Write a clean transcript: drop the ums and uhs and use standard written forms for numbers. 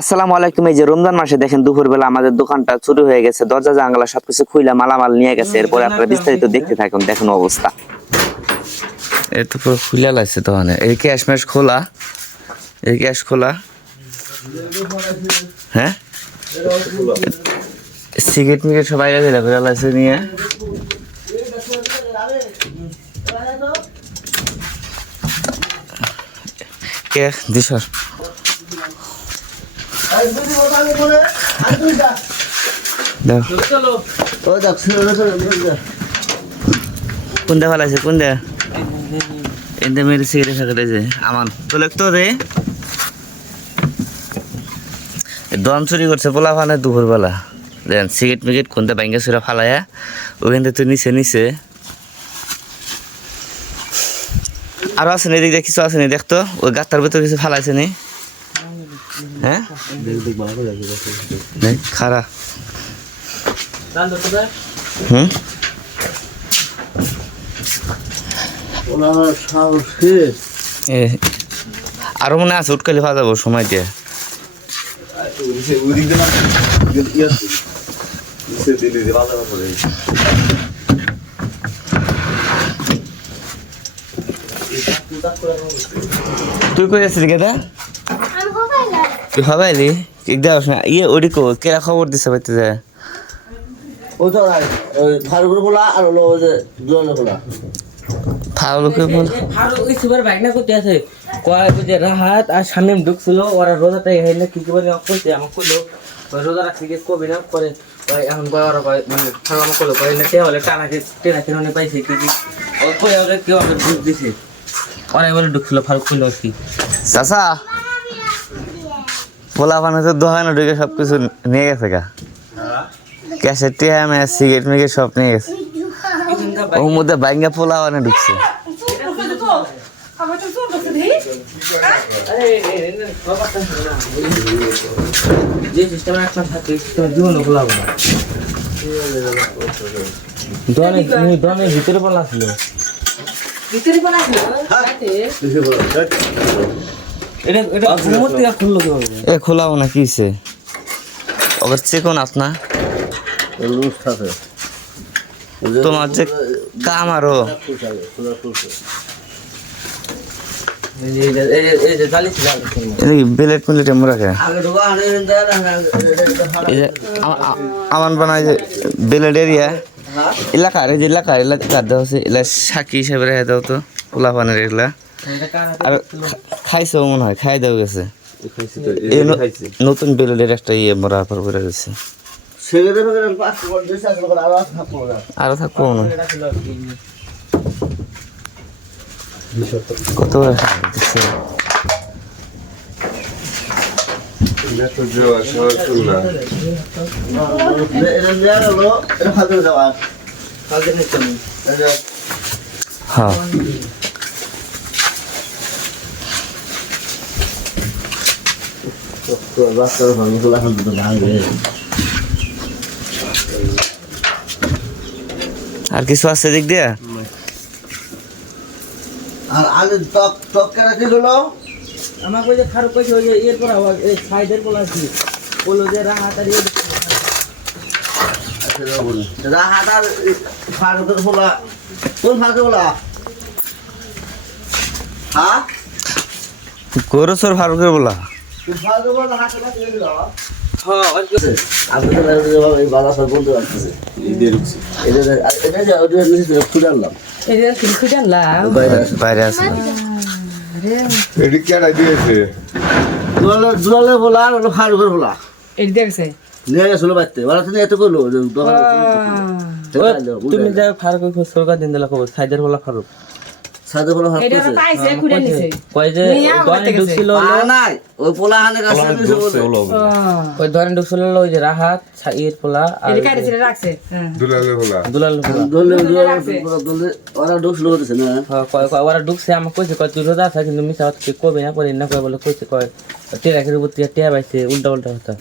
আসসালামু আলাইকুম। এই যে রমজান মাসে দেখেন দুপুরবেলা আমাদের দোকানটা চুরি হয়ে গেছে, দরজা জানালা সবকিছু খুইলা মালামাল নিয়ে গেছে। এরপরে আপনারা বিস্তারিত দেখতে থাকুন, দেখুন অবস্থা। এত পুরো খুলে লাগছে দোকানে। এই ক্যাশ ম্যাশ খোলা, এই ক্যাশ খোলা। হ্যাঁ, সিগারেট মিগারেট সব বাইরে দিলা করে লাগছে নিয়ে। কে দিশর কোনটা ভালো আছে? কোনটা এনতে মেরে সিগারেট ফাঁকাইছে আমার তো লাগতো রে। দম চুরি করছে পোলা ফানে দুপুরবেলা। দেন সিগারেট মিগারেট কোনটা ব্যাঙ্গা সুরা ফালায়া ওখান থেকে তো নিচে নিচে আরো আছে না, এদিক দিয়ে কিছু আছে নি দেখতো। ওই গাছটার ভিতরে কিছু ফালাইছে নি? হ্যাঁ খারা আরো মনে আছে উটকালি ফা যাবো সময় দিয়ে। তুই কই আসলি কেদা? তুই হবাইলি দেওয়াস না ইয়ে ওডি কো কেরা খবর দিছে বাইতে যায়? ওই তো ওই ফারুকের খোলা আর হলো ওই যে দুলালের খোলা। ফারুকের খোলা ফারুক এই সুপার বাইক না করতে আছে কয় যে রাহাত আর সামনে ঢুকছিল ওরা রোজাটা হইলে কি করে কইতে আমাকে কইলো ওই রোজা রাখছি কি কবি না করে ভাই এখন কয় ওরা কয় মানে ফারুক আমাকে কইলো কয় না তে হলে টেনা কিনে পাইছে কি কি ওই কই ওরে কেউ আমাকে ঢুক দিছে ওরা বলে ঢুকছিল ফারুক কইলো কি চাচা পোলা বানাতে দোকানে ঢুকে সব কিছু নিয়ে গেছে গা। ক্যাশের টিয়া ম্যাচ সিগারেট মিগারেট সব নিয়ে গেছে। ওর মধ্যে বাইঙ্গা পোলা বানে ঢুকছে। যে সিস্টেম একটা থাকে সিস্টেম জীবন বলাবো না দোকানে ভিতরে বলা ছিল ভিতরে বলা ছিল এটা এটা মূর্তি খুললো কিভাবে? এ খোলাও না কিছে ওর চেকন আপনা তোমার যে কাম আরো বেলেট মিলেট এমরা কে আমান বানায় যে বেলেট এরিয়া এলাকার যে এলাকার দেওয়া হচ্ছে এলা সাক্ষী হিসাবে রেখে দাও তো পোলা পানের এগুলা। আর খাইছে মনে হয় খাই দেওয়া গেছে। নতুন বেলেটের একটা ইয়ে মরা পর বেড়ে গেছে। আরো থাকবো মনে হয় কত হ্যাঁ আর কিছু আছে দিক দিয়া? আর আলু টক টক কেনা কি হলো? আমার কই যে ফারুক কইছে ওই যে এরপর এই সাইডের বলা কি বললো যে রাহাতার ইয়ে রাহাত আর ফারুকের খোলা কোন ফারুকের খোলা? হ্যাঁ গরুসর ফারুকের বলা ফারুকের খোলা হাতে কাছে দিল। হ্যাঁ আর কি আমি তো এই বাবা সব বলতে পারতেছে এটা যে ওটা খুলে আনলাম এটা কি জানলাম বাইরে আছে এটি কেডা দিয়েছে? দুলালের খোলা আর হলো ফারুকের খোলা এটা দেখছে নিয়ে গেছিল বাড়িতে ওরা তো এত করলো তুমি যা ফারুক কই সরকার দিন দিলা খবর সাইডের বলা ফারুক সাদে খোলা এটা পাইছে খুঁড়ে নিছে কয় যে দোকানে ঢুকছিল নাই ওই পোলা হানে কাছে দিছে বলে কই দোকানে ঢুকছিল ওই যে রাহাত সাইয়ের পোলা আর এটা কাটে ছিল রাখছে দুলালে হলা দুলাল পোলা দলে ওরা ঢুকছিল বলতেছে না হ্যাঁ কয় কয় ওরা ঢুকছে আমাকে কইছে কয় তুই রোজা আছে কিন্তু মিছা কি কবে না পরে না কয় বলে কইছে কয় টেরা করে বুতিয়া টিয়া পাইছে উল্টা উল্টা হতা